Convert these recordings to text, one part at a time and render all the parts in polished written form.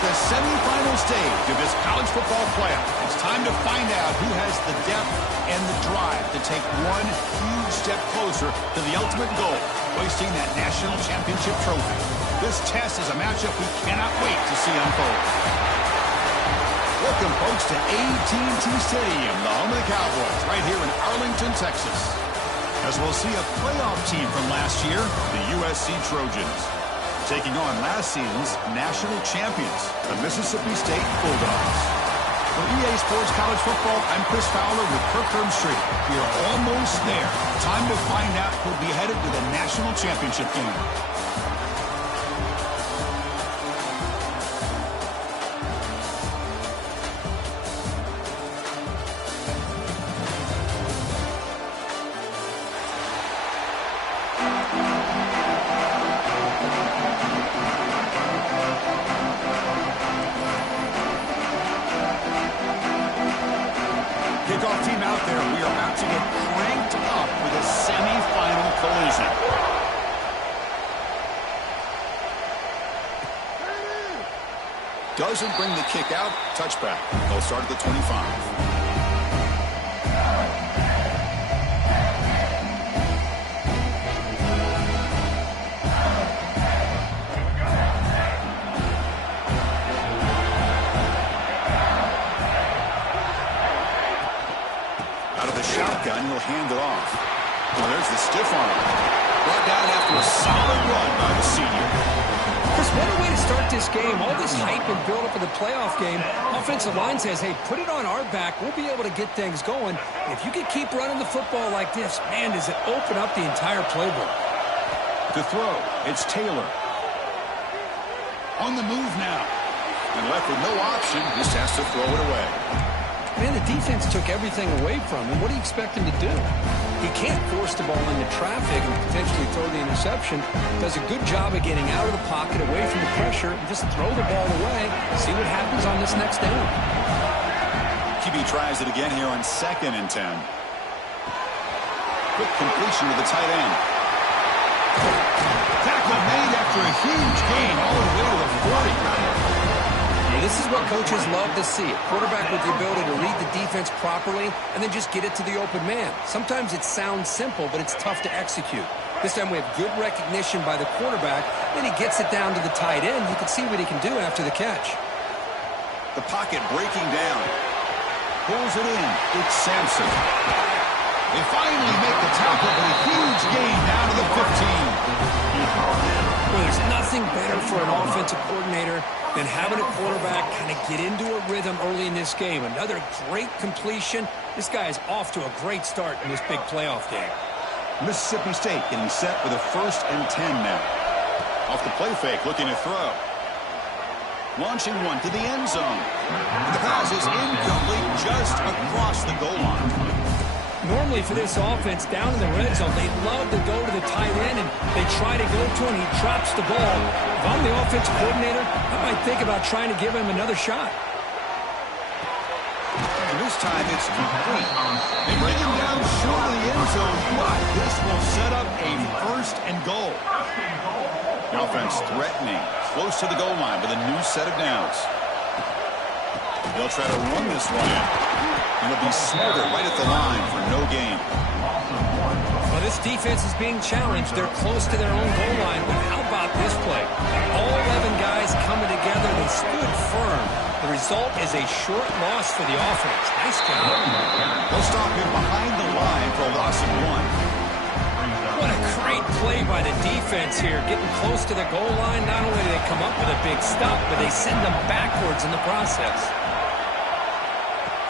the semifinal stage of this college football playoff. It's time to find out who has the depth and the drive to take one huge step closer to the ultimate goal, hoisting that national championship trophy. This test is a matchup we cannot wait to see unfold. Welcome, folks, to AT&T Stadium, the home of the Cowboys, right here in Arlington, Texas. As we'll see a playoff team from last year, the USC Trojans, taking on last season's national champions, the Mississippi State Bulldogs. For EA Sports College Football, I'm Chris Fowler with Kirk Herbstreit. We are almost there. Time to find out who'll be headed to the national championship game. Kickoff team out there. We are about to get cranked up with a semifinal collision. Doesn't bring the kick out. Touchback. They'll start at the 25. Shotgun, he'll hand it off. Well, there's the stiff arm. Brought down after a solid run by the senior. Chris, what a way to start this game. All this hype and build-up of the playoff game. Offensive line says, hey, put it on our back. We'll be able to get things going. If you can keep running the football like this, man, does it open up the entire playbook. To throw, it's Taylor. On the move now. And left with no option, just has to throw it away. Man, the defense took everything away from him. What do you expect him to do? He can't force the ball into traffic and potentially throw the interception. Does a good job of getting out of the pocket, away from the pressure, and just throw the ball away. See what happens on this next down. QB tries it again here on 2nd and 10. Quick completion to the tight end. Tackle made after a huge gain all the way to the 40. This is what coaches love to see. A quarterback with the ability to read the defense properly and then just get it to the open man. Sometimes it sounds simple, but it's tough to execute. This time we have good recognition by the quarterback. Then he gets it down to the tight end. You can see what he can do after the catch. The pocket breaking down. Pulls it in. It's Sampson. They finally make the tackle, but a huge gain down to the 15. Well, there's nothing better for an offensive coordinator than having a quarterback kind of get into a rhythm early in this game. Another great completion. This guy is off to a great start in this big playoff game. Mississippi State getting set for the 1st and 10 now. Off the play fake, looking to throw. Launching one to the end zone. The pass is incomplete just across the goal line. Normally for this offense, down in the red zone, they love to go to the tight end, and they try to go to him. He drops the ball. If I'm the offensive coordinator, I might think about trying to give him another shot. And this time it's complete. They bring him down short of the end zone, but this will set up a 1st and goal. The offense threatening, close to the goal line with a new set of downs. They'll try to run this one in. And it'll be smothered right at the line for no gain. Well, this defense is being challenged. They're close to their own goal line, but how about this play? All 11 guys coming together. They stood firm. The result is a short loss for the offense. Nice job. They'll stop him behind the line for a loss of 1. What a great play by the defense here. Getting close to the goal line, not only do they come up with a big stop, but they send them backwards in the process.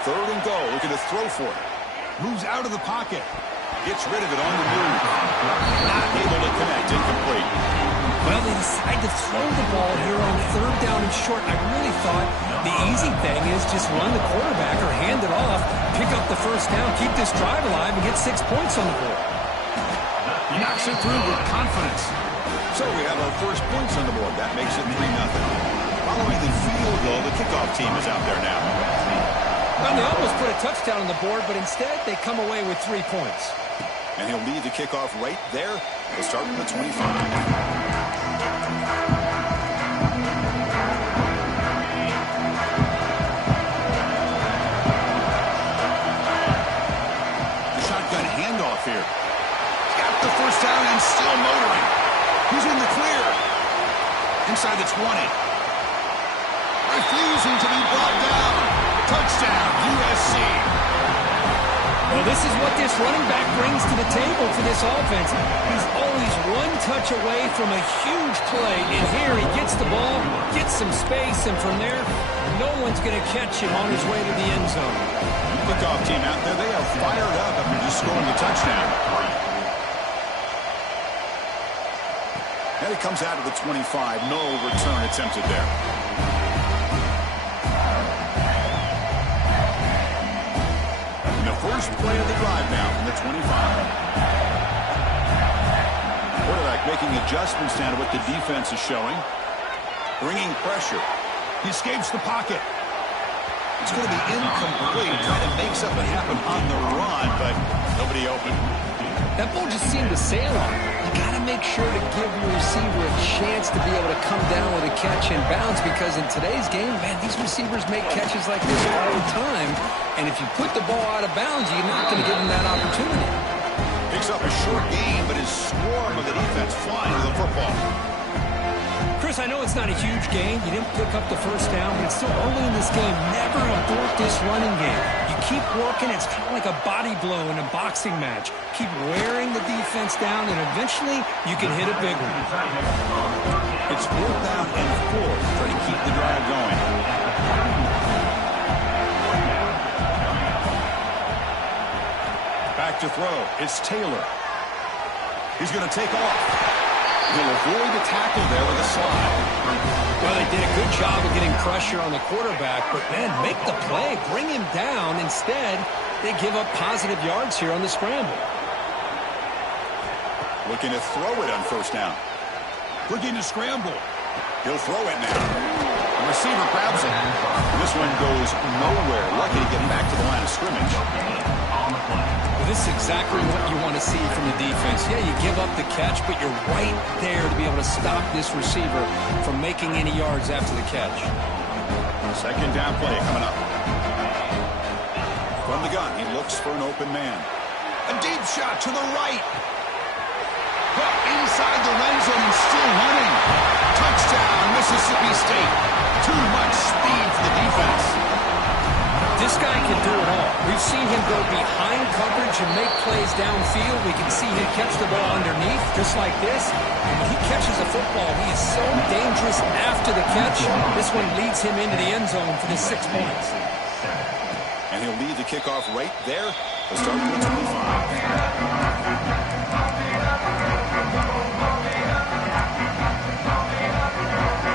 3rd and goal, looking to throw for it. Moves out of the pocket. Gets rid of it on the move. Not able to connect, incomplete. Well, they decide to throw the ball here on 3rd down and short. I really thought the easy thing is just run the quarterback or hand it off, pick up the 1st down, keep this drive alive, and get 6 points on the board. He knocks it through with confidence. So we have our 1st points on the board. That makes it 3-0. Following the field goal, the kickoff team is out there now. Well, they almost put a touchdown on the board, but instead they come away with 3 points. And he'll leave the kickoff right there. He'll start from the 25. first down and still motoring. He's in the clear. Inside the 20. Refusing to be brought down. Touchdown, USC. Well, this is what this running back brings to the table for this offense. He's always one touch away from a huge play. And here he gets the ball, gets some space, and from there, no one's going to catch him on his way to the end zone. Kickoff team out there, they are fired up after just scoring a touchdown. And it comes out of the 25. No return attempted there. And the first play of the drive now from the 25. Quarterback making adjustments down to what the defense is showing. Bringing pressure. He escapes the pocket. It's going to be incomplete. Trying to make something happen on the run, but nobody open. That ball just seemed to sail on him. You got to make sure to give your receiver a chance to be able to come down with a catch and bounce, because in today's game, man, these receivers make catches like this all the time. And if you put the ball out of bounds, you're not going to give them that opportunity. Picks up a short gain, but his swarm of the defense flying to the football. Chris, I know it's not a huge gain. You didn't pick up the first down, but it's still early in this game. Never abort this running game. You keep working. It's kind of like a body blow in a boxing match. Keep wearing the defense down, and eventually you can hit a big one. It's 4th down and 4. Trying to keep the drive going. Back to throw. It's Taylor. He's going to take off. He'll avoid the tackle there with a slide. Well, they did a good job of getting pressure on the quarterback, but, man, make the play. Bring him down. Instead, they give up positive yards here on the scramble. Looking to throw it on first down. Looking to scramble. He'll throw it now. The receiver grabs it. This one goes nowhere. Lucky to get back to the line of scrimmage. Well, this is exactly what you want to see from the defense. Yeah, you give up the catch, but you're right there to be able to stop this receiver from making any yards after the catch. Second down play coming up. From the gun, he looks for an open man. A deep shot to the right. But inside the red zone and still running. Touchdown, Mississippi State. Too much speed for the defense. This guy can do it all. We've seen him go behind coverage and make plays downfield. We can see him catch the ball underneath, just like this. And when he catches a football, he is so dangerous after the catch. This one leads him into the end zone for the 6 points. And he'll lead the kickoff right there. He'll start with the 25.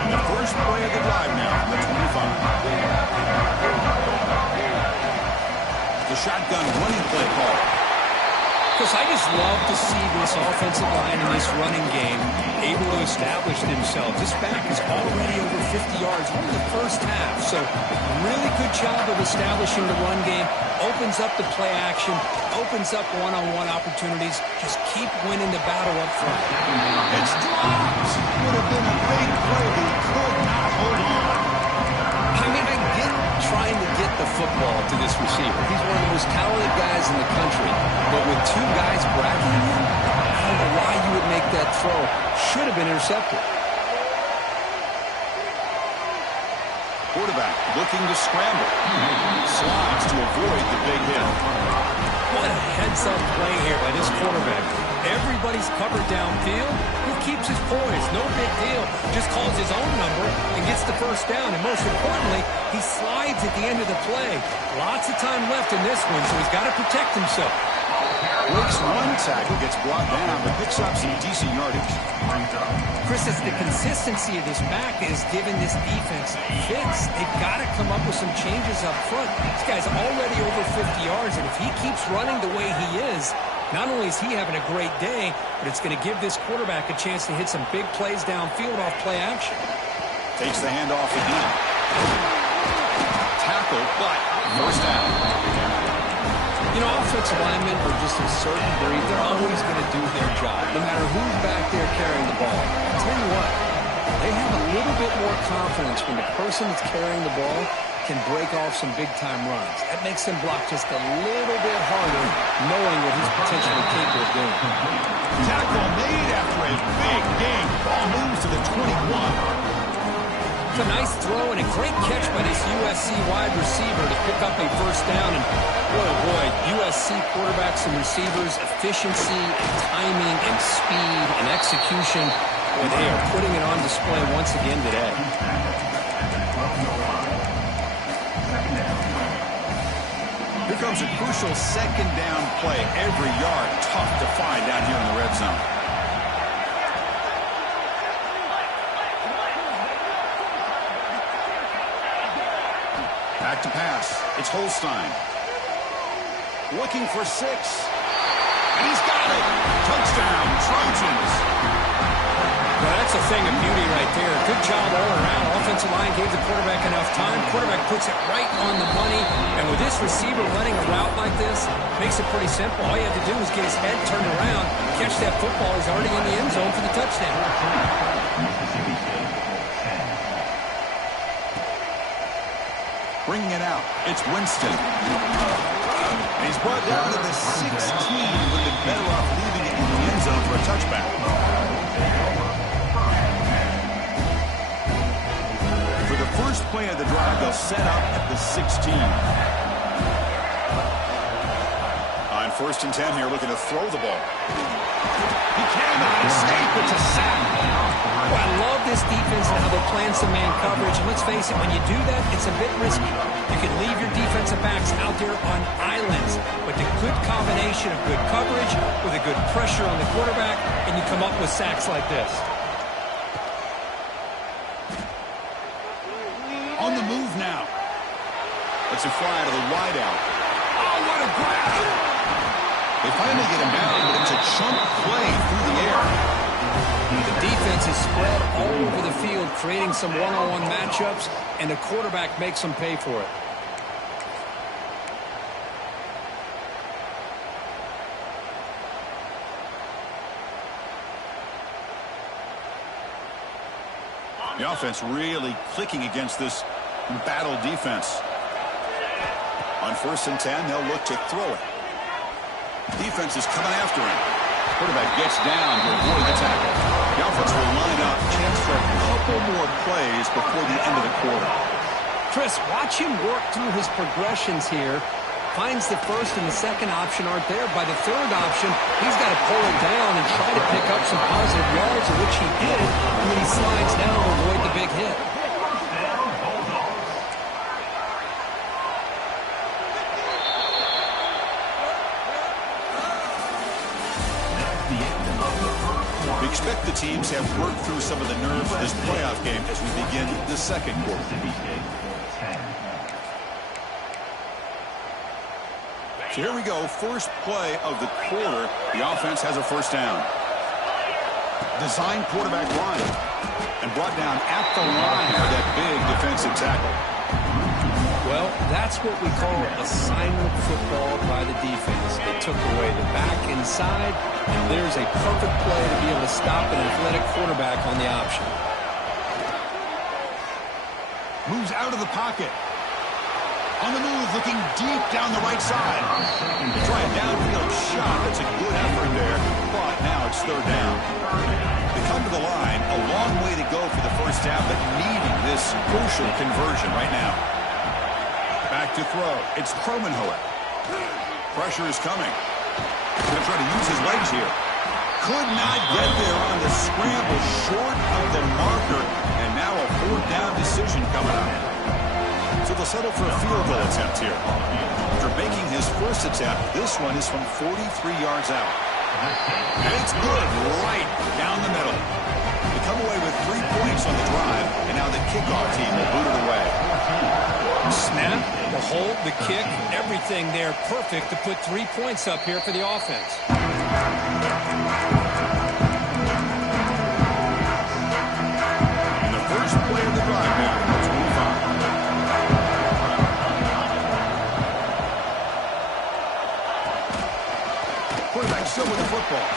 The first play of the drive now from the 25. The shotgun running play call. Because I just love to see this offensive line in this running game able to establish themselves. This back is already over 50 yards in the first half. So really good job of establishing the run game. Opens up the play action. Opens up one-on-one opportunities. Just keep winning the battle up front. It's dropped. Would have been a big play. He could not hold on. I mean, I get trying to get the football to this receiver. He's one of the most talented guys in the country. But with two guys bracketing him, I don't know why you would make that throw. Should have been intercepted. Quarterback looking to scramble. Slides to avoid the big hit. What a heads-up play here by this quarterback. Everybody's covered downfield. He keeps his poise. No big deal. Just calls his own number and gets the first down. And most importantly, he slides at the end of the play. Lots of time left in this one, so he's got to protect himself. Breaks one tackle, gets brought down, but picks up some decent yardage. Chris, it's the consistency of this back is giving this defense fits. They've got to come up with some changes up front. This guy's already over 50 yards, and if he keeps running the way he is, not only is he having a great day, but it's going to give this quarterback a chance to hit some big plays downfield off play action. Takes the handoff again. Tackle, but first down. You know, offensive linemen are just a certain breed. They're always going to do their job, no matter who's back there carrying the ball. I'll tell you what, they have a little bit more confidence when the person that's carrying the ball can break off some big-time runs. That makes him block just a little bit harder, knowing what he's potentially capable of doing. Tackle made after a big gain. Ball moves to the 21. It's a nice throw and a great catch by this USC wide receiver to pick up a first down. And boy, oh boy, USC quarterbacks and receivers, efficiency and timing and speed and execution, boy, they are putting it on display once again today. Here comes a crucial second down play. Every yard tough to find down here in the red zone. Back to pass. It's Holstein. Looking for 6. And he's got it. Touchdown, Trojans. Well, that's a thing of beauty right there. Good job all around. Offensive line gave the quarterback enough time. Quarterback puts it right on the money. And with this receiver running a route like this, makes it pretty simple. All you have to do is get his head turned around, catch that football. He's already in the end zone for the touchdown. Bringing it out, it's Winston. And he's brought down to the 16. Would have been better off leaving it in the end zone for a touchback. For the first play of the drive, they'll set up at the 16. On 1st and 10 here, looking to throw the ball. He cannot escape. It's a sack. Well, I love this defense and how they're playing some man coverage. And let's face it, when you do that, it's a bit risky. You can leave your defensive backs out there on islands. But the good combination of good coverage with a good pressure on the quarterback, and you come up with sacks like this. On the move now. Let's a fly to the wideout. Oh, what a grab! They finally get him down, but it's a chunk play through the air. The defense is spread all over the field, creating some one-on-one matchups, and the quarterback makes them pay for it. The offense really clicking against this battle defense. On 1st and 10, they'll look to throw it. Defense is coming after him. Quarterback gets down to avoid the tackle. The offense will line up. Chance for a couple more plays before the end of the quarter. Chris, watch him work through his progressions here. Finds the first and the second option aren't there. By the third option, he's got to pull it down and try to pick up some positive yards, of which he did. And then he slides down to avoid the big hit. We expect the teams have worked through some of the nerves of this playoff game as we begin the second quarter. So here we go, first play of the quarter. The offense has a first down. Designed quarterback run and brought down at the line for that big defensive tackle. Well, that's what we call assignment football by the defense. They took away the back inside, and there's a perfect play to be able to stop an athletic quarterback on the option. Moves out of the pocket. On the move, looking deep down the right side. Try a downfield shot. That's a good effort there, but now it's 3rd down. They come to the line, a long way to go for the first half, but needing this crucial conversion right now. Back to throw. It's Kromenhoek. Pressure is coming. He's going to try to use his legs here. Could not get there on the scramble, short of the marker, and now a 4th down decision coming up. So they'll settle for a field goal attempt here. After making his first attempt, this one is from 43 yards out. And it's good right down the middle. They come away with 3 points on the drive, and now the kickoff team will boot it away. Snap, the hold, the kick, everything there perfect to put 3 points up here for the offense. And the first play of the drive now. Let's move on. Quarterback still with the football.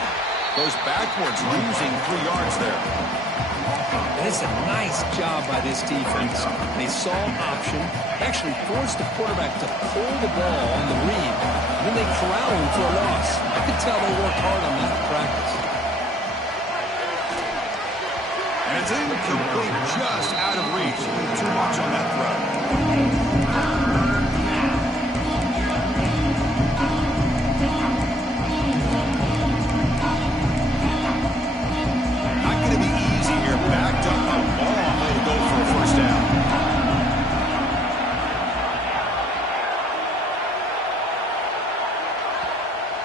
Goes backwards, lose losing 3 yards there. And it's a nice job by this defense. They saw option, actually forced the quarterback to pull the ball on the read, and then they corral him for a loss. I could tell they worked hard on that in practice. And it's incomplete, just out of reach. Too much on that throw. Not going to be easy here. Backed up a long way to go for a first down.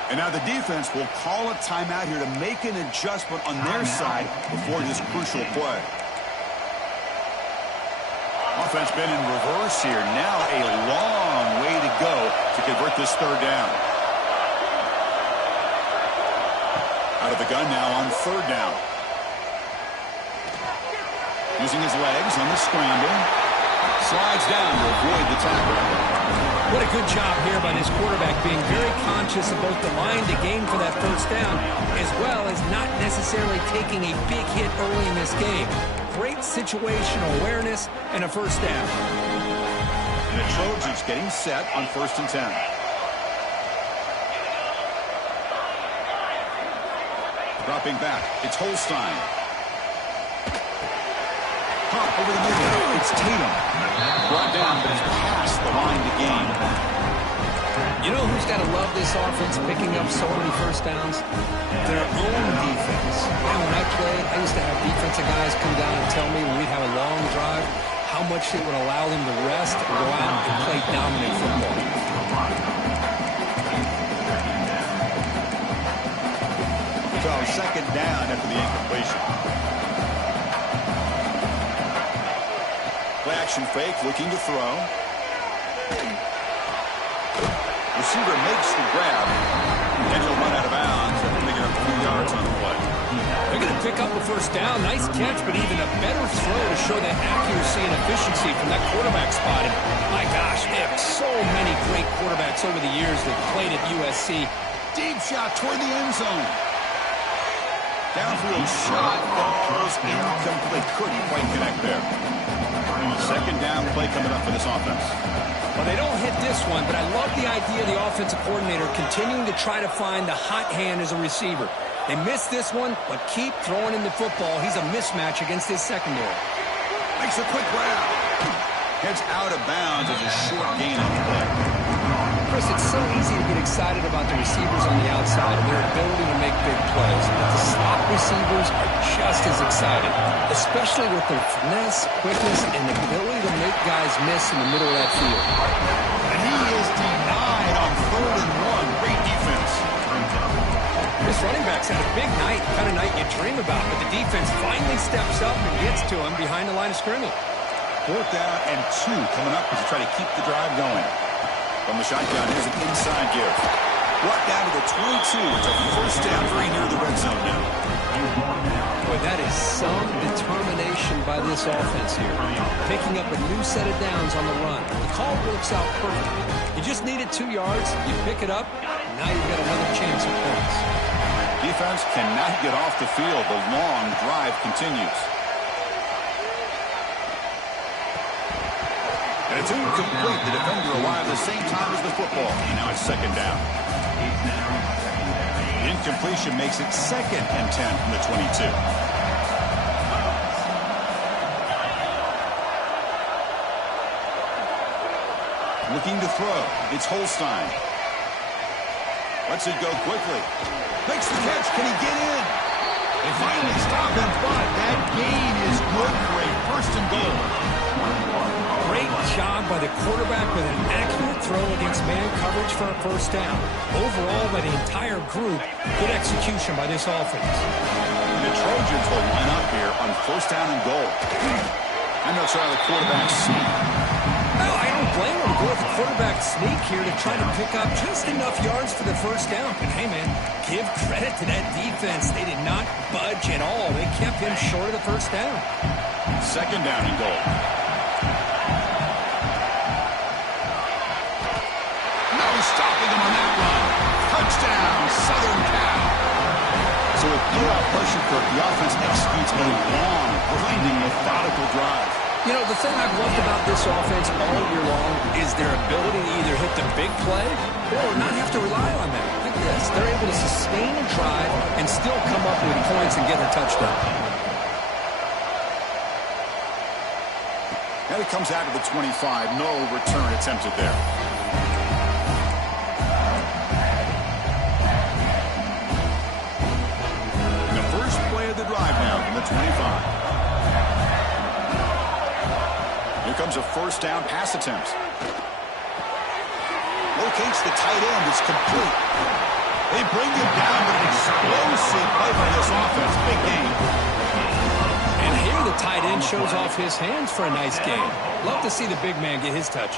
And now the defense will call a timeout here to make an adjustment on their side before this crucial play. Offense been in reverse here. Now a long way to go to convert this third down. Out of the gun now on third down. Using his legs on the scramble. Slides down to avoid the tackle. What a good job here by this quarterback, being very conscious of both the line to gain for that first down, as well as not necessarily taking a big hit early in this game. Great situational awareness and a first down. And the Trojans getting set on 1st and 10. Dropping back, it's Holstein. Pop over the middle, it's Tatum. Brought down, but it's past the line to gain. You know who's got to love this offense picking up so many first downs? Their own defense. Man, when I played, I used to have defensive guys come down and tell me when we'd have a long drive how much it would allow them to rest and go out and play dominant football. So second down after the incompletion. Play action fake, looking to throw. Receiver makes the grab, and he'll run out of bounds after picking up a few yards on the play. They're going to pick up the first down. Nice catch, but even a better throw to show that accuracy and efficiency from that quarterback spot. And my gosh, they have so many great quarterbacks over the years that played at USC. Deep shot toward the end zone. Downfield shot falls incomplete. Couldn't quite connect there. Second down play coming up for this offense. Well, they don't hit this one, but I love the idea of the offensive coordinator continuing to try to find the hot hand as a receiver. They missed this one, but keep throwing him the football. He's a mismatch against his secondary. Makes a quick grab. Heads out of bounds as a short gain on the play. Chris, it's so easy to get excited about the receivers on the outside and their ability to make big plays. But the slot receivers are just as exciting, especially with their finesse, quickness, and the ability to make guys miss in the middle of that field. And he is denied on 3rd and 1. Great defense. This running back's had a big night, the kind of night you dream about, but the defense finally steps up and gets to him behind the line of scrimmage. 4th down and 2 coming up as they try to keep the drive going. From the shotgun, here's an inside give. Brought down to the 22. It's a first down, very near the red zone now. Boy, that is some determination by this offense here. Picking up a new set of downs on the run. The call works out perfectly. You just needed 2 yards, you pick it up, now you've got another chance at points. Defense cannot get off the field. The long drive continues. And it's incomplete. The defender arrived the same time as the football. And now it's second down. The incompletion makes it 2nd and 10 from the 22. Looking to throw. It's Holstein. Lets it go quickly. Makes the catch. Can he get in? They finally stop him, but that gain is good for a 1st and goal. Great job by the quarterback with an accurate throw against man coverage for a first down. Overall, by the entire group, good execution by this offense. And the Trojans will line up here on 1st down and goal. I'm not sure how the quarterback sneak. Well, I don't blame him to go with the quarterback sneak here to try to pick up just enough yards for the first down. But hey, man, give credit to that defense. They did not budge at all. They kept him short of the first down. 2nd down and goal. Stopping him on that run. Touchdown, Southern Cal. So with playoff pressure for the offense executes a long, grinding, methodical drive. You know, the thing I've loved about this offense all year long is their ability to either hit the big play or not have to rely on that. Like this, they're able to sustain a drive and still come up with points and get a touchdown. And it comes out of the 25. No return attempted there. And the first play of the drive now from the 25. Here comes a first down pass attempt. Locates the tight end. It's complete. They bring him down, but an explosive play by this offense. Big game. And here the tight end shows off his hands for a nice game. Love to see the big man get his touches.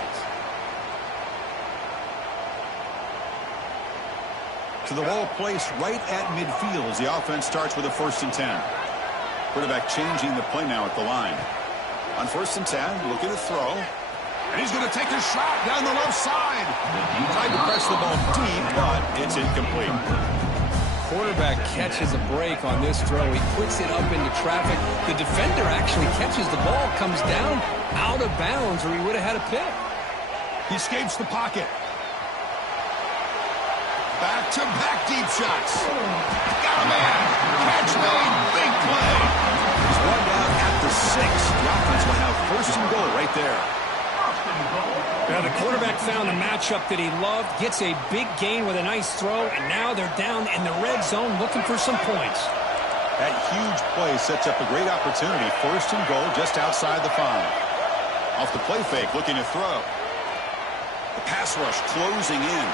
To the ball placed right at midfield as the offense starts with a 1st and 10. Quarterback changing the play now at the line. On 1st and 10, looking to throw. And he's going to take a shot down the left side. Tried to press the ball deep, but it's incomplete. Quarterback catches a break on this throw. He puts it up into traffic. The defender actually catches the ball, comes down out of bounds, or he would have had a pick. He escapes the pocket. Back-to-back deep shots. Got a man. Catch made. Big play. He's one down at the 6. The offense will have 1st and goal right there. Now the quarterback found a matchup that he loved, gets a big gain with a nice throw, and now they're down in the red zone looking for some points. That huge play sets up a great opportunity. 1st and goal just outside the 5. Off the play fake, looking to throw. The pass rush closing in.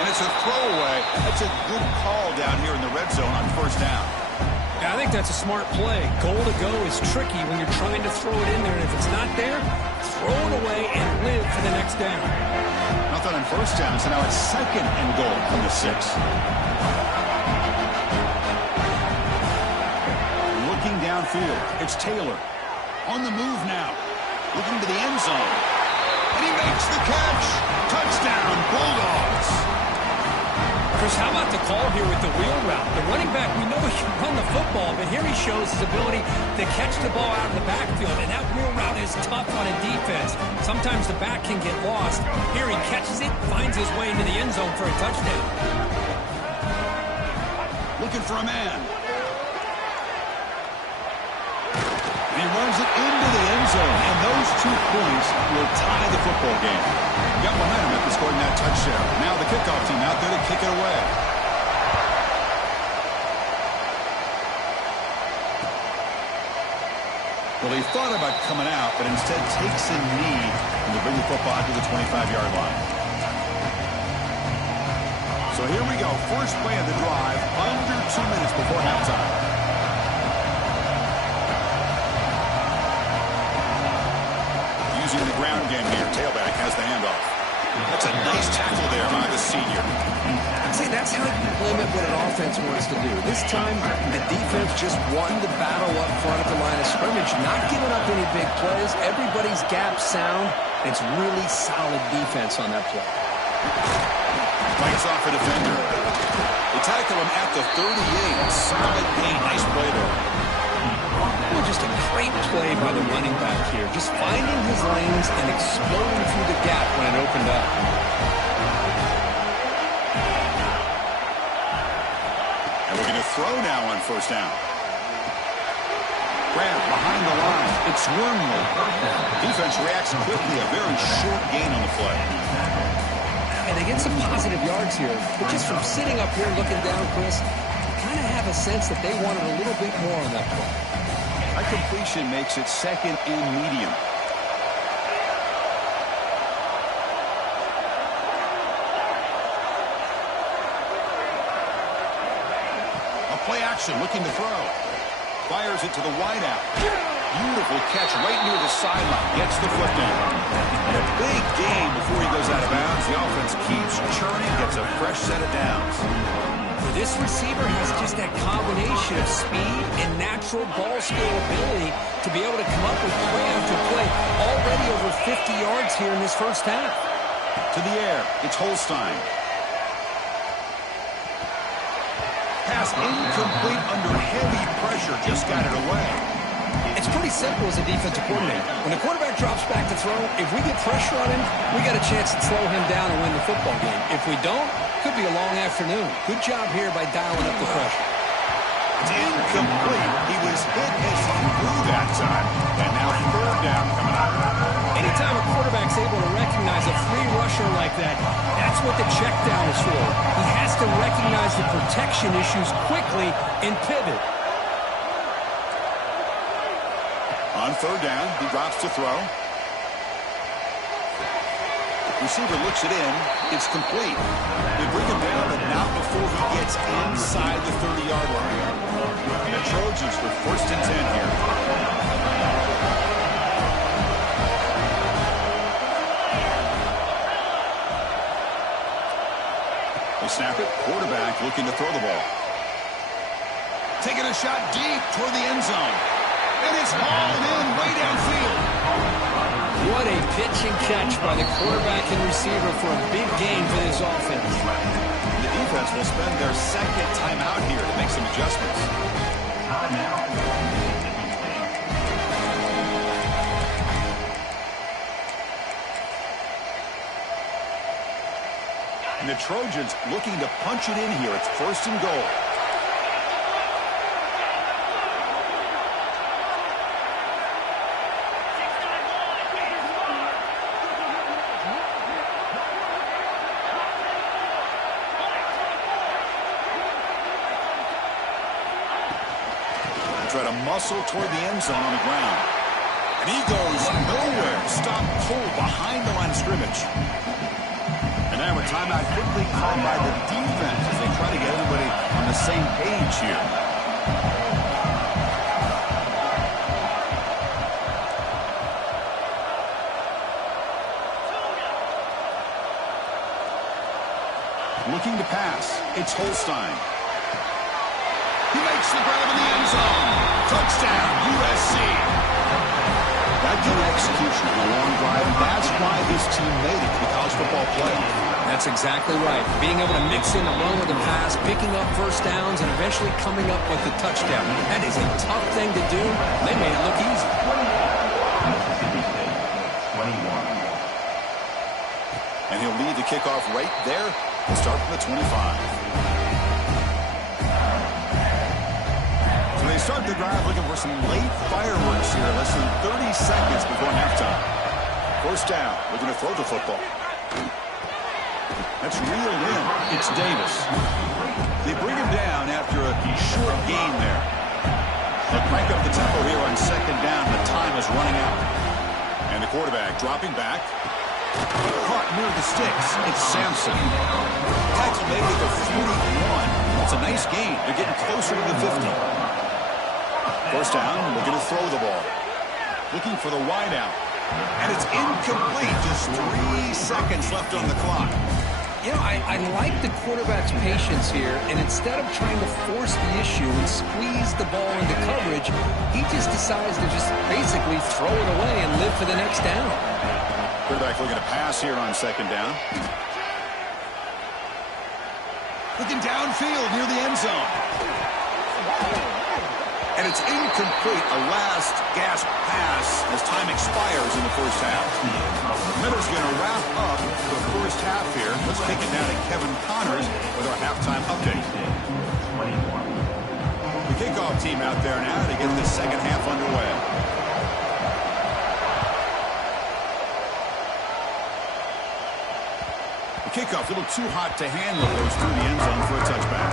And it's a throwaway. That's a good call down here in the red zone on 1st down. Yeah, I think that's a smart play. Goal to go is tricky when you're trying to throw it in there, and if it's not there, throw it away and live for the next down. Nothing on 1st down, so now it's 2nd and goal from the 6. Looking downfield, it's Taylor. On the move now. Looking to the end zone. And he makes the catch. Touchdown, Bulldogs. Chris, how about the call here with the wheel route? The running back, we know he can run the football, but here he shows his ability to catch the ball out of the backfield, and that wheel route is tough on a defense. Sometimes the back can get lost. Here he catches it, finds his way into the end zone for a touchdown. Looking for a man. And he runs it into the end zone, and those 2 points will tie the football game. Got momentum after scoring that touchdown. Now the kickoff team out there to kick it away. Well, he thought about coming out, but instead takes a knee and to bring the football to the 25-yard line. So here we go. First play of the drive, under 2 minutes before halftime. Using the ground game here. Tailback has the handoff. That's a nice tackle there by the senior. I'd say that's how you limit what an offense wants to do. This time, the defense just won the battle up front at the line of scrimmage, not giving up any big plays. Everybody's gap sound. It's really solid defense on that play. Fights off a defender. They tackle him at the 38. Solid gain. Nice play there. Well, just a great play by the running back here. Just finding his lanes and exploding through the gap when it opened up. And we're going to throw now on 1st down. Grab behind the line. It's Wormley. Defense reacts quickly. A very short gain on the play. And they get some positive yards here. But just from sitting up here looking down, Chris, you kind of have a sense that they wanted a little bit more on that play. That completion makes it 2nd and medium. A play action looking to throw. Fires it to the wideout. Beautiful catch right near the sideline. Gets the foot down. And a big gain before he goes out of bounds. The offense keeps churning. Gets a fresh set of downs. This receiver has just that combination of speed and natural ball skill ability to be able to come up with play after play. Already over 50 yards here in this 1st half. To the air, it's Holstein. pass incomplete under heavy pressure. Just got it away. It's pretty simple as a defensive coordinator. When the quarterback drops back to throw, if we get pressure on him, we got a chance to slow him down and win the football game. If we don't, could be a long afternoon. Good job here by dialing up the pressure. It's incomplete. He was hit as he threw that time. And now third down coming up. Anytime a quarterback's able to recognize a free rusher like that, that's what the check down is for. He has to recognize the protection issues quickly and pivot. On third down, he drops to throw. Receiver looks it in. It's complete. They bring him down, but not before he gets inside the 30-yard line. The Trojans with 1st and 10 here. They snap it. Quarterback looking to throw the ball. Taking a shot deep toward the end zone. And it's hauled in way downfield. What a pitch and catch by the quarterback and receiver for a big gain for this offense. The defense will spend their second timeout here to make some adjustments. And the Trojans looking to punch it in here. It's 1st and goal. Try to muscle toward the end zone on the ground. And he goes nowhere. Stop pull behind the line of scrimmage. And now a timeout quickly called by the defense as they try to get everybody on the same page here. Looking to pass. It's Holstein. He makes the grab in the end zone. Touchdown, USC. That good execution on a long drive, and that's why this team made it to the college football playoff. That's exactly right. Being able to mix in the run with the pass, picking up first downs, and eventually coming up with the touchdown. That is a tough thing to do. They made it look easy. And he'll lead the kickoff right there and start from the 25. They start the drive looking for some late fireworks here, less than 30 seconds before halftime. 1st down, looking to throw the football. That's reeled in. It's Davis. They bring him down after a short gain there. They'll crank up the tempo here on 2nd down. The time is running out. And the quarterback dropping back. Caught near the sticks. It's Sampson. Tackle made at the 41. That's a nice gain. They're getting closer to the 50. 1st down, looking to throw the ball. Looking for the wide out. And it's incomplete. Just 3 seconds left on the clock. You know, I like the quarterback's patience here, and instead of trying to force the issue and squeeze the ball into coverage, he just decides to just basically throw it away and live for the next down. Quarterback looking to pass here on 2nd down. Looking downfield near the end zone. And it's incomplete. A last gasp pass as time expires in the 1st half. Miller's going to wrap up the 1st half here. Let's kick it down to Kevin Connors with our halftime update. The kickoff team out there now to get the 2nd half underway. The kickoff a little too hot to handle. Goes through the end zone for a touchback.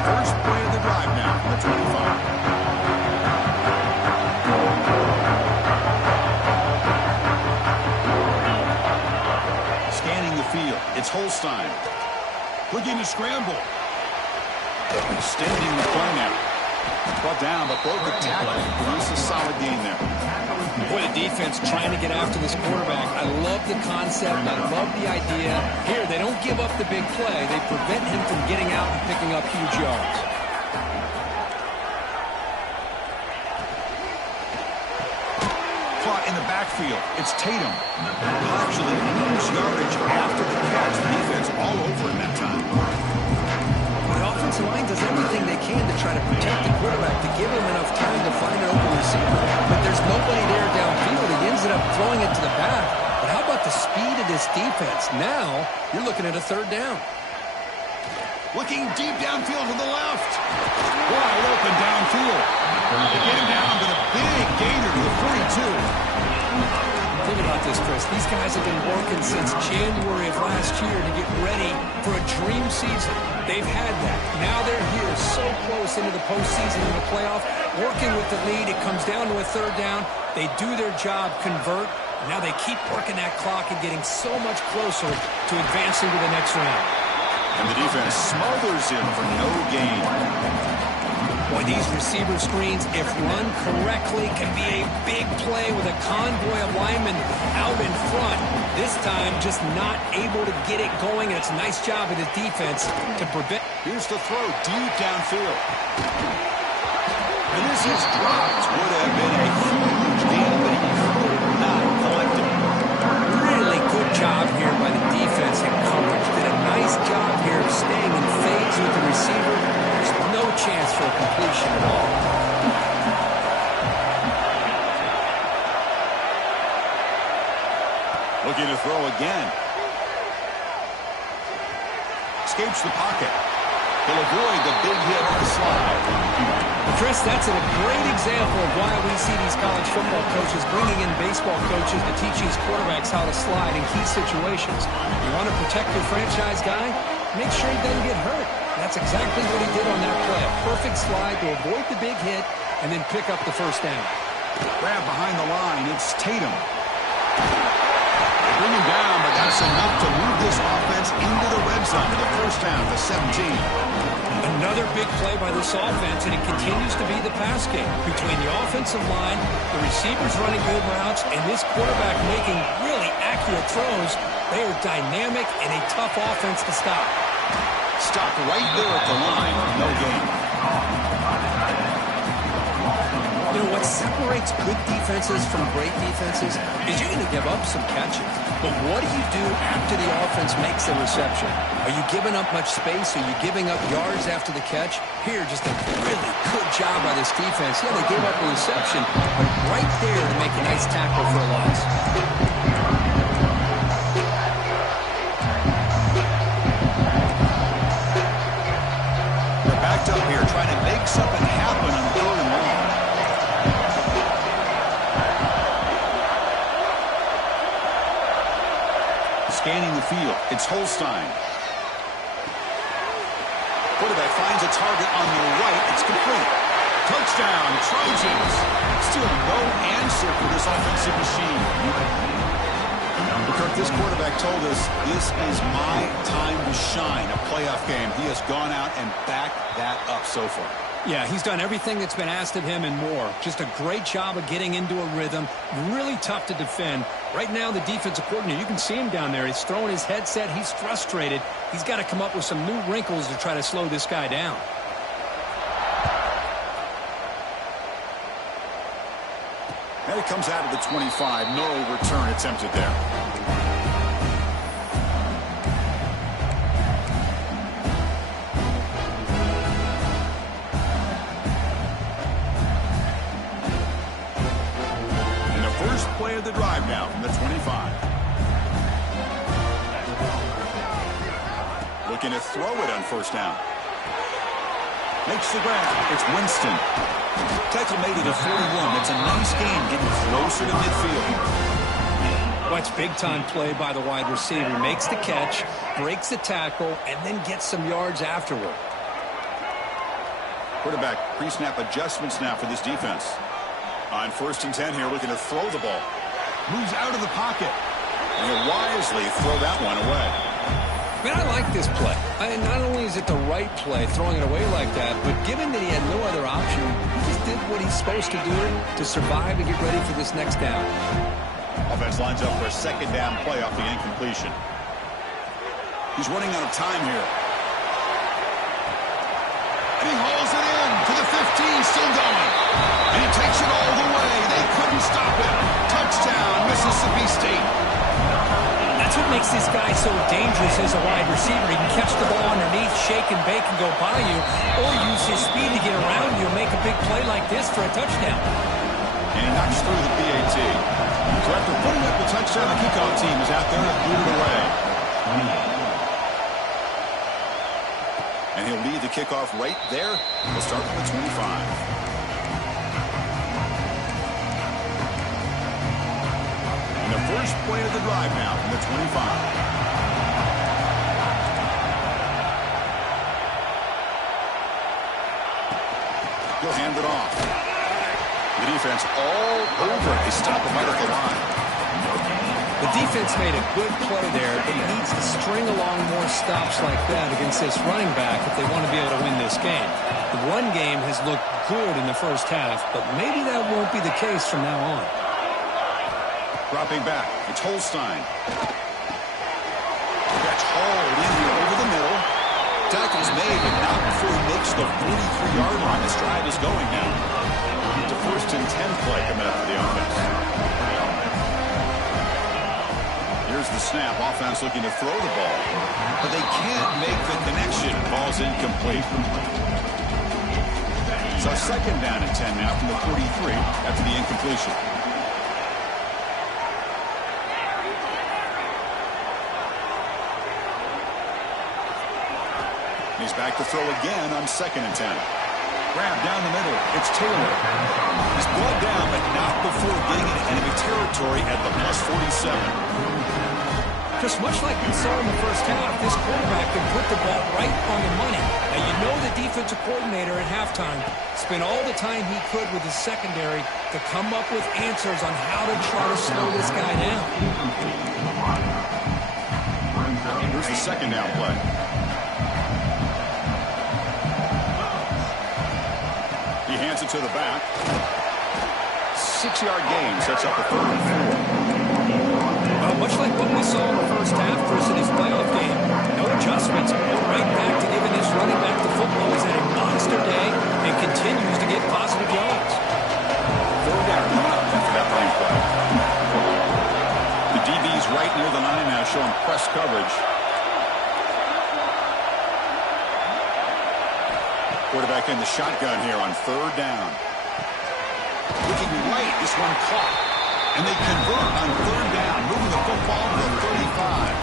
First play of the drive now from the 25. Scanning the field. It's Holstein. Looking to scramble. Extending the play now. Brought down, but broke the tackle. Produces a solid gain there. Boy, the defense trying to get after this quarterback. I love the concept. I love the idea. Here, they don't give up the big play. They prevent him from getting out and picking up huge yards. Caught in the backfield. It's Tatum. He'll actually lose yardage after the catch. The defense all over him that time. The offensive line does everything they can to try to protect the quarterback, to give him enough time to find an open receiver. But there's nobody there downfield. He ends up throwing it to the back. But how about the speed of this defense? Now you're looking at a third down. Looking deep downfield to the left. Wide open downfield. They get him down, but a big gainer to the 42. Think about this, Chris. These guys have been working since January of last year to get ready for a dream season. They've had that. Now they're here so close into the postseason and the playoff. Working with the lead, it comes down to a third down. They do their job, convert. Now they keep working that clock and getting so much closer to advancing to the next round. And the defense smothers him for no gain. Boy, these receiver screens, if run correctly, can be a big play with a convoy of linemen out in front. This time, just not able to get it going, and it's a nice job of the defense to prevent. Here's the throw deep downfield. And this is dropped. Would have been a huge gain, but he could not collect it. Really good job here by the defense in coverage. Did a nice job here of staying in phase with the receiver. There's no chance for a completion at all. Looking to throw again. Escapes the pocket. He'll avoid the big hit on the slide. Chris, that's a great example of why we see these college football coaches bringing in baseball coaches to teach these quarterbacks how to slide in key situations. You want to protect your franchise guy? Make sure he doesn't get hurt. That's exactly what he did on that play. A perfect slide to avoid the big hit and then pick up the first down. Grab behind the line. It's Tatum. They bring him down, but that's enough to move this offense into the red zone for the first down to 17. Another big play by this offense, and it continues to be the pass game between the offensive line, the receivers running good routes, and this quarterback making really accurate throws. They are dynamic and a tough offense to stop. Stopped right there at the line. No gain. You know, what separates good defenses from great defenses is you're going to give up some catches. But what do you do after the offense makes the reception? Are you giving up much space? Are you giving up yards after the catch? Here, just a really good job by this defense. Yeah, they gave up a reception, but right there to make a nice tackle for a loss. They're backed up here, trying to make something happen on 3rd and long. Scanning the field, it's Holstein. Quarterback finds a target on the right. It's complete. Touchdown, Trojans. Still no answer for this offensive machine. Kirk, this quarterback told us this is my time to shine. A playoff game. He has gone out and backed that up so far. Yeah, he's done everything that's been asked of him and more. Just a great job of getting into a rhythm. Really tough to defend. Right now, the defensive coordinator, you can see him down there. He's throwing his headset. He's frustrated. He's got to come up with some new wrinkles to try to slow this guy down. And it comes out of the 25. No return attempted there. Play of the drive now from the 25. Looking to throw it on 1st down. Makes the grab. It's Winston. Tackle made it a 41. That's a nice game getting closer to midfield. Watch big-time play by the wide receiver. Makes the catch, breaks the tackle, and then gets some yards afterward. Quarterback pre-snap adjustments now for this defense. On 1st and 10 here, looking to throw the ball. Moves out of the pocket. And he'll wisely throw that one away. Man, I like this play. Not only is it the right play, throwing it away like that, but given that he had no other option, he just did what he's supposed to do to survive and get ready for this next down. Offense lines up for a 2nd down play off the incompletion. He's running out of time here. And he hauls it in to the 15, still going. And he takes it all the way. They couldn't stop it. Touchdown. Touchdown, Mississippi State. That's what makes this guy so dangerous as a wide receiver. He can catch the ball underneath, shake and bake and go by you, or use his speed to get around you and make a big play like this for a touchdown. And he knocks through the PAT. So after putting up the touchdown, the kickoff team is out there to boot it away. And he'll lead the kickoff right there. We'll start with the 25. The first play of the drive now from the 25. He'll hand it off. The defense all over. They stop him right at the line. The defense made a good play there, but he needs to string along more stops like that against this running back if they want to be able to win this game. The run game has looked good in the first half, but maybe that won't be the case from now on. Dropping back, it's Holstein. That's hauled in here over the middle. Tackle's made, but not before he makes the 43-yard line. This drive is going now. It's a 1st and 10 play coming up for the offense. Here's the snap. Offense looking to throw the ball, but they can't make the connection. Ball's incomplete. So 2nd down and 10 now from the 43 after the incompletion. He's back to throw again on 2nd and 10. Grab down the middle. It's Taylor. He's brought down, but not before getting into enemy territory at the +47. Just much like we saw in the first half, this quarterback can put the ball right on the money. Now, you know the defensive coordinator at halftime spent all the time he could with his secondary to come up with answers on how to try to slow this guy down. Here's the 2nd down play. He hands it to the back. 6-yard gain sets up a 3rd and 4. Well, much like what we saw in the first half versus his playoff game, no adjustments. Right back to giving this running back the football. He's had a monster day and continues to get positive yards. 4th down after that running play. The DB's right near the line now, showing press coverage. Quarterback in the shotgun here on 3rd down. Looking right, this one caught. And they convert on 3rd down, moving the football to the 35.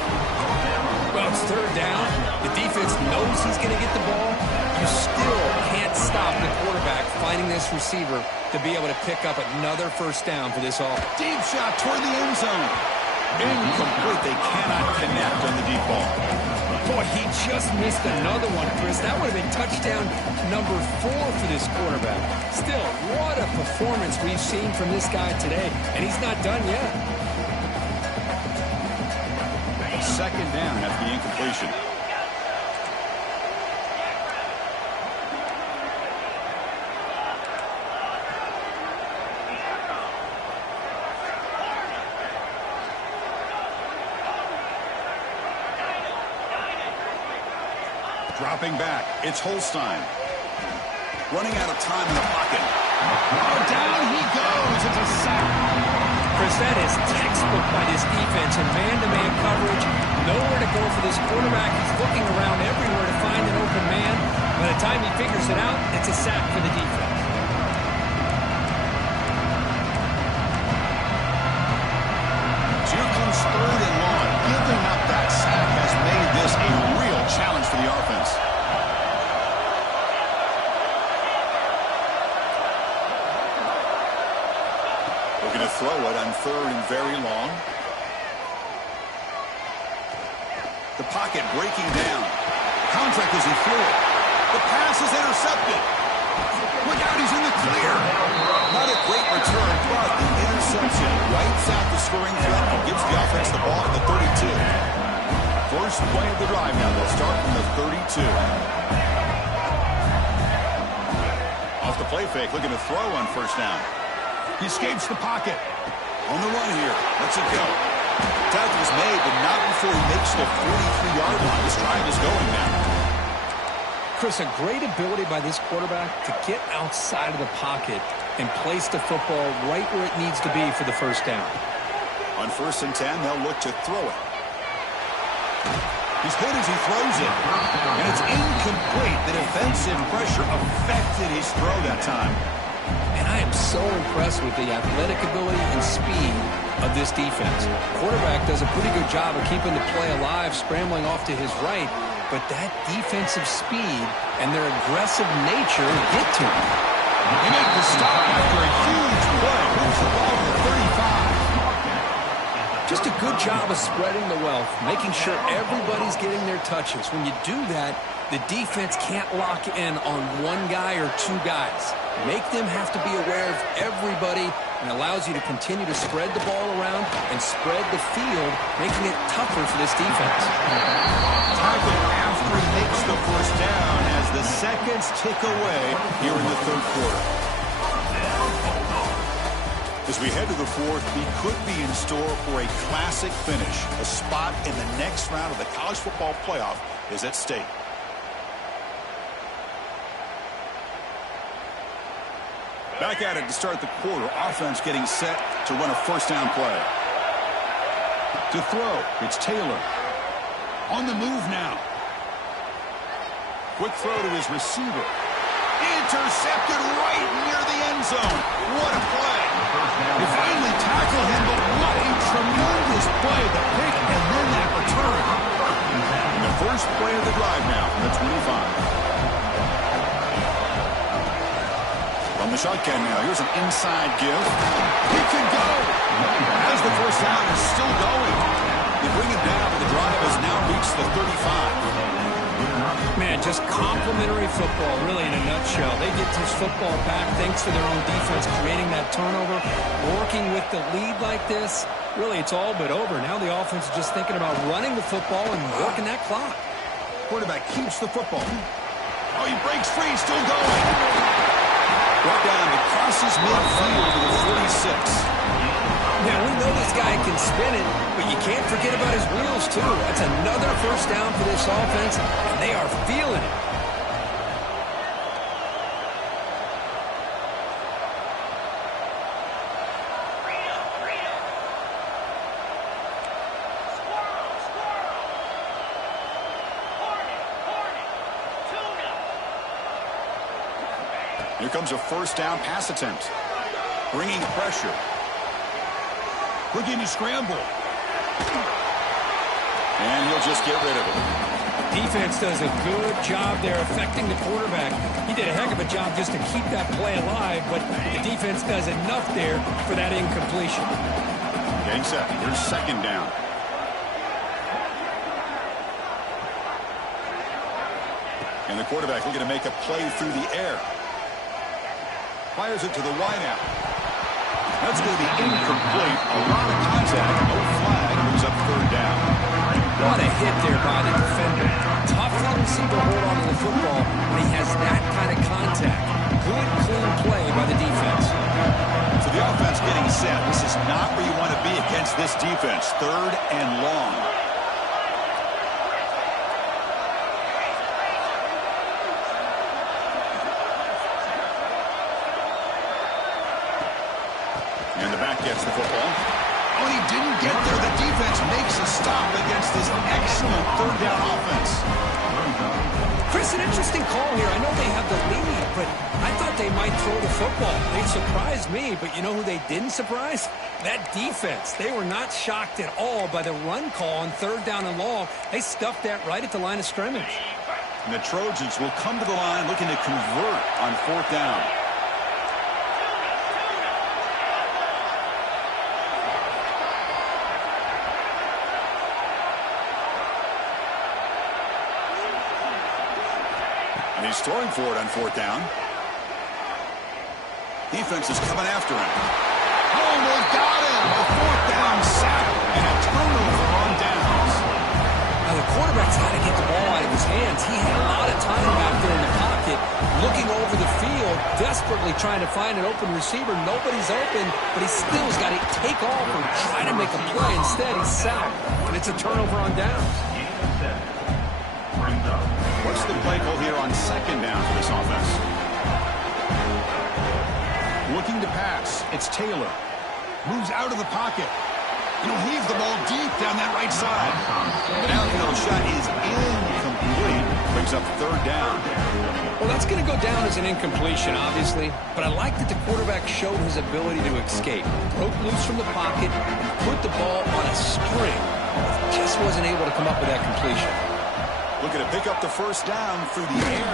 Well, it's 3rd down. The defense knows he's going to get the ball. You still can't stop the quarterback finding this receiver to be able to pick up another 1st down for this offense. Deep shot toward the end zone. Incomplete. They cannot connect on the deep ball. Boy, he just missed another one, Chris. That would have been touchdown number 4 for this quarterback. Still, what a performance we've seen from this guy today, and he's not done yet. 2nd down after the incompletion. Dropping back, it's Holstein. Running out of time in the pocket. Oh, down he goes. It's a sack. Chris, that is textbook by this defense in man-to-man coverage. Nowhere to go for this quarterback. He's looking around everywhere to find an open man. By the time he figures it out, it's a sack for the defense. Here comes 3rd and long. Giving up that sack has made this a real challenge for the offense. Looking to throw it on 3rd and very long. The pocket breaking down. Contact as he threw it. The pass is intercepted. Look out, he's in the clear. Not a great return, but the interception wipes out the scoring threat and gives the offense the ball at the 32. First play of the drive now. They'll start from the 32. Off the play fake, looking to throw on 1st down. He escapes the pocket. On the run here. Lets it go. Tackle is made, but not before he makes the 43-yard line. This drive is going now. Chris, a great ability by this quarterback to get outside of the pocket and place the football right where it needs to be for the first down. On 1st and 10, they'll look to throw it. He's hit as he throws it. And it's incomplete. The defensive pressure affected his throw that time. And I am so impressed with the athletic ability and speed of this defense. Quarterback does a pretty good job of keeping the play alive, scrambling off to his right. But that defensive speed and their aggressive nature get to him. He made the stop after a huge play. Moves the ball to the 35. Just a good job of spreading the wealth, making sure everybody's getting their touches. When you do that, the defense can't lock in on one guy or two guys. Make them have to be aware of everybody, and allows you to continue to spread the ball around and spread the field, making it tougher for this defense. Tackle after he makes the first down as the seconds tick away here in the third quarter. As we head to the fourth, we could be in store for a classic finish. A spot in the next round of the college football playoff is at stake. Back at it to start the quarter. Offense getting set to run a first down play. To throw, it's Taylor. On the move now. Quick throw to his receiver. Intercepted right near the end zone. What a play. They finally tackle him, but what a tremendous play. The pick and then that return. And the first play of the drive now from the 25. From the shotgun now, here's an inside give. He can go. As the first down is still going. They bring him down, but the drive has now reached the 35. Man, just complimentary football, really, in a nutshell. They get this football back thanks to their own defense, creating that turnover, working with the lead like this. Really, it's all but over. Now the offense is just thinking about running the football and working that clock. Quarterback keeps the football. Oh, he breaks free, still going. Brought down to crosses midfield to the 46. Now, we know this guy can spin it, but you can't forget about his wheels, too. That's another first down for this offense, and they are feeling it. Here comes a first down pass attempt. Bringing pressure. Looking to scramble. And he'll just get rid of it. Defense does a good job there affecting the quarterback. He did a heck of a job just to keep that play alive, but the defense does enough there for that incompletion. Getting set. Here's second down. And the quarterback looking to make a play through the air. Fires it to the wideout. That's going to be incomplete. A lot of contact. No flag. Moves up third down. What a hit there by the defender. Tough for the receiver to hold on to the football when he has that kind of contact. Good, clean play by the defense. So the offense getting set. This is not where you want to be against this defense. Third and long. And the back gets the football. Oh, he didn't get there. The defense makes a stop against this excellent third down offense. Chris, an interesting call here. I know they have the lead, but I thought they might throw the football. They surprised me, but you know who they didn't surprise? That defense. They were not shocked at all by the run call on third down and long. They stuffed that right at the line of scrimmage. And the Trojans will come to the line looking to convert on fourth down. And he's throwing for it on fourth down. Defense is coming after him. Oh, they got him. A fourth down sack and a turnover on downs. Now, the quarterback's got to get the ball out of his hands. He had a lot of time back there in the pocket, looking over the field, desperately trying to find an open receiver. Nobody's open, but he still's got to take off and try to make a play. Instead, he's sacked, and it's a turnover on downs. What's the play call here on second down for this offense? Looking Looking to pass. It's Taylor. Moves out of the pocket. He'll heave the ball deep down that right side. The downfield shot is incomplete. Brings up third down. Well, that's going to go down as an incompletion, obviously. But I like that the quarterback showed his ability to escape. Broke loose from the pocket and put the ball on a string. Just wasn't able to come up with that completion. Looking to pick up the first down through the air.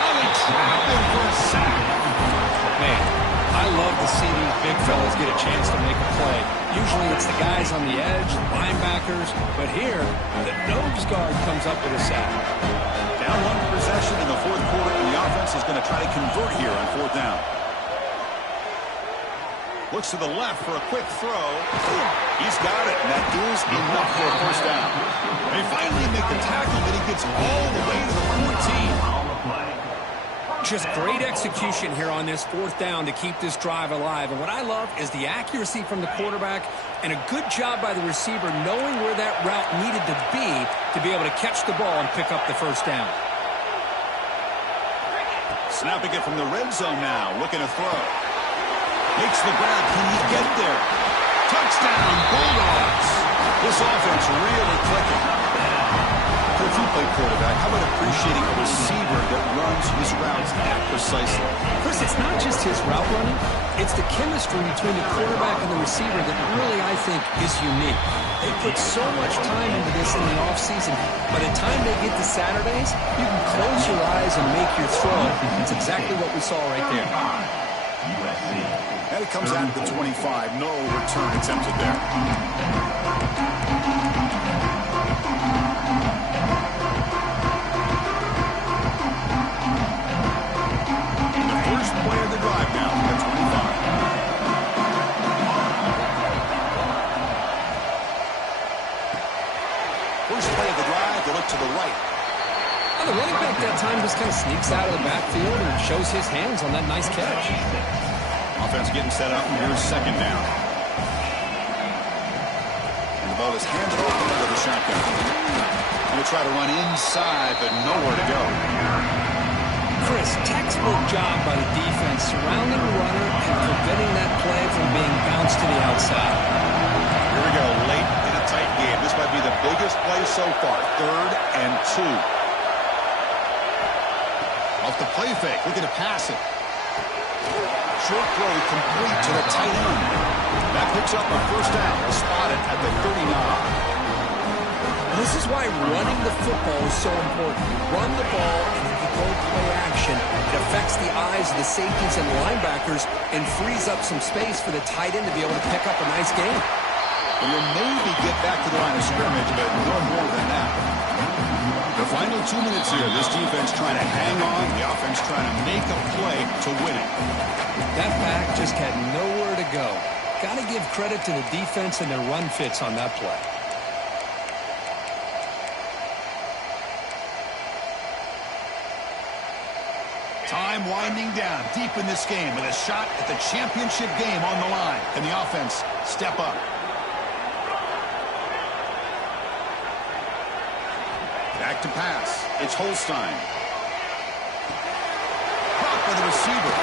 Oh, they trap him for a sack. Man, I love to see these big fellas get a chance to make a play. Usually it's the guys on the edge, the linebackers, but here, the nose guard comes up with a sack. Down one possession in the fourth quarter, and the offense is going to try to convert here on fourth down. Looks to the left for a quick throw. He's got it, and that is enough for a first down. They finally make the tackle, but he gets all the way to the 14. Just great execution here on this fourth down to keep this drive alive. And what I love is the accuracy from the quarterback and a good job by the receiver knowing where that route needed to be able to catch the ball and pick up the first down. Snapping it from the red zone now, looking to throw. Makes the grab. Can he get there? Touchdown, Bulldogs. This offense really clicking. If you play quarterback, how about appreciating a receiver that runs his routes that precisely? Chris, it's not just his route running. It's the chemistry between the quarterback and the receiver that really, I think, is unique. They put so much time into this in the offseason. By the time they get to Saturdays, you can close your eyes and make your throw. That's exactly what we saw right there. And it comes out to the 25. No return attempted there. Play of the drive now at 25. First play of the drive, they look to the right. Well, the running back that time just kind of sneaks out of the backfield and shows his hands on that nice catch. Offense getting set up, and here's second down. And the ball is handed off into the shotgun. Going to try to run inside, but nowhere to go. Chris, textbook job by the defense surrounding the runner and preventing that play from being bounced to the outside. Here we go, late in a tight game. This might be the biggest play so far. 3rd and 2. Off the play fake, looking to pass it. Short throw complete to the tight end. That picks up a first down. Spotted at the 39. This is why running the football is so important. You run the ball, and if you go play action, it affects the eyes of the safeties and linebackers and frees up some space for the tight end to be able to pick up a nice game. Well, you'll maybe get back to the line of scrimmage, but no more than that. The final 2 minutes here, this defense trying to hang on, the offense trying to make a play to win it. That back just had nowhere to go. Got to give credit to the defense and their run fits on that play. Time winding down deep in this game with a shot at the championship game on the line. And the offense step up. Back to pass. It's Holstein. Caught by the receiver.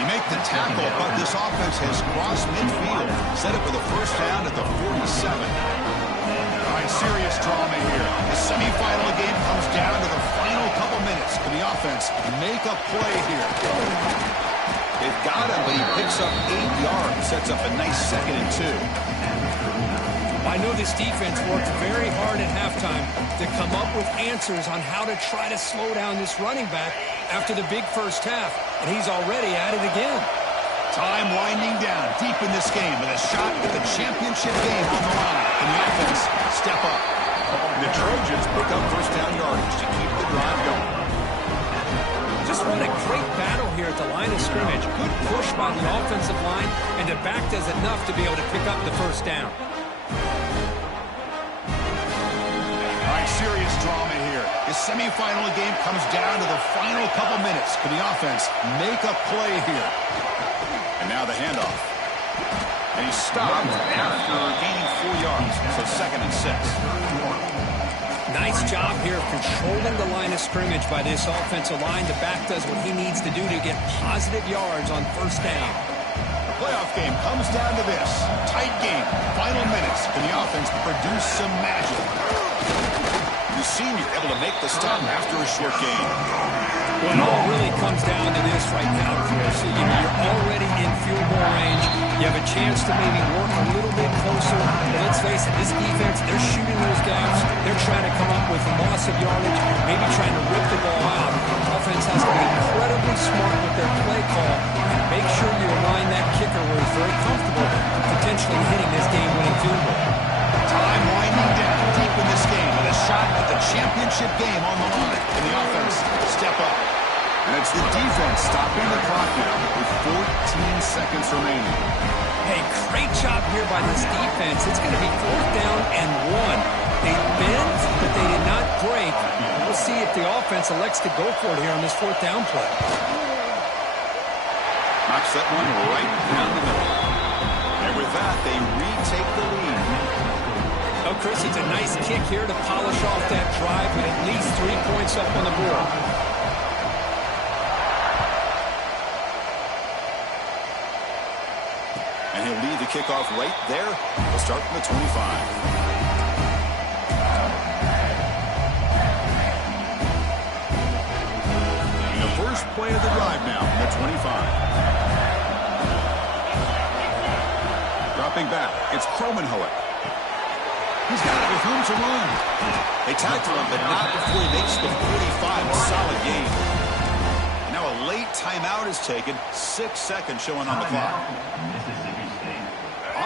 You make the tackle, but this offense has crossed midfield. Set up with a first down at the 47. All right, serious drama here. The semifinal game comes down to the final couple minutes. Can the offense make a play here? They've got him, but he picks up 8 yards. Sets up a nice 2nd and 2. I know this defense worked very hard at halftime to come up with answers on how to try to slow down this running back after the big first half, and he's already at it again. Time winding down deep in this game with a shot at the championship game on the line. And the offense step up. The Trojans pick up first down yardage to keep the drive going. Just what a great battle here at the line of scrimmage. Good push by the offensive line, and the back does enough to be able to pick up the first down. All right, serious drama here. The semifinal game comes down to the final couple minutes. Can the offense make a play here? And now the handoff. And he's stopped after gaining 4 yards. So 2nd and 6. Nice job here of controlling the line of scrimmage by this offensive line. The back does what he needs to do to get positive yards on first down. The playoff game comes down to this. Tight game. Final minutes. Can the offense produce some magic? The senior able to make the stop after a short gain. Well, it all really comes down to this right now, Chris. You're already in field goal range. You have a chance to maybe work a little bit closer. But let's face it, this defense, they're shooting those gaps. They're trying to come up with a loss of yardage, maybe trying to rip the ball out. The offense has to be incredibly smart with their play call and make sure you align that kicker where he's very comfortable potentially hitting this game-winning field goal. Time winding down deep in this game with a shot at the championship game on the line. And the offense step up. And it's the defense stopping the clock now with 14 seconds remaining. Hey, great job here by this defense. It's going to be 4th down and 1. They bent, but they did not break. We'll see if the offense elects to go for it here on this 4th down play. Knocks that one right down the middle. And with that, they retake the lead. Oh, Chris, it's a nice kick here to polish off that drive with at least 3 points up on the board. And he'll lead the kickoff right there. We'll start from the 25. And the first play of the drive now from the 25. Dropping back, it's Kromenhoek. He's got it with room to run. They tackle him, but not before he makes the 45. A solid gain. Now a late timeout is taken. 6 seconds showing on the clock.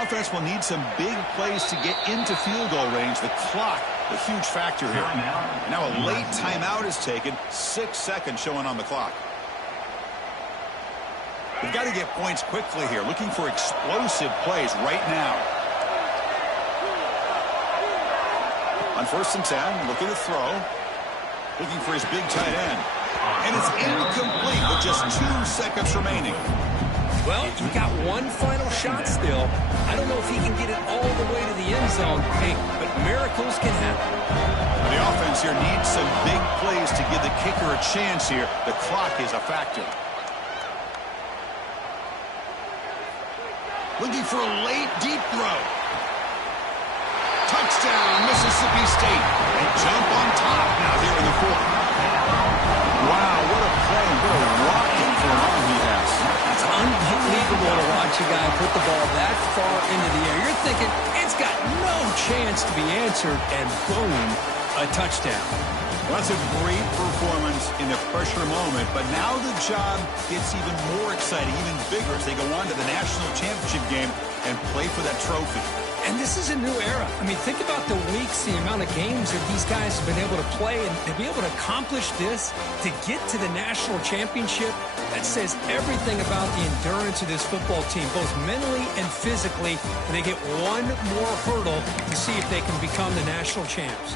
Offense will need some big plays to get into field goal range. The clock, a huge factor here. Now a late timeout is taken. 6 seconds showing on the clock. We've got to get points quickly here. Looking for explosive plays right now. On 1st and 10, looking to throw. Looking for his big tight end. And it's incomplete with just 2 seconds remaining. Well, you got one final shot still. I don't know if he can get it all the way to the end zone, hey, but miracles can happen. The offense here needs some big plays to give the kicker a chance here. The clock is a factor. Looking for a late, deep throw. Touchdown, Mississippi State. They jump on top now here in the 4th. Wow, what a play. What a rocking for an arm he has. It's unbelievable to watch a guy put the ball that far into the air. You're thinking it's got no chance to be answered, and boom, a touchdown. Well, that's a great performance in the pressure moment, but now the job gets even more exciting, even bigger as they go on to the national championship game and play for that trophy. And this is a new era. I mean, think about the weeks, the amount of games that these guys have been able to play, and to be able to accomplish this, to get to the national championship, that says everything about the endurance of this football team, both mentally and physically. And they get one more hurdle to see if they can become the national champs.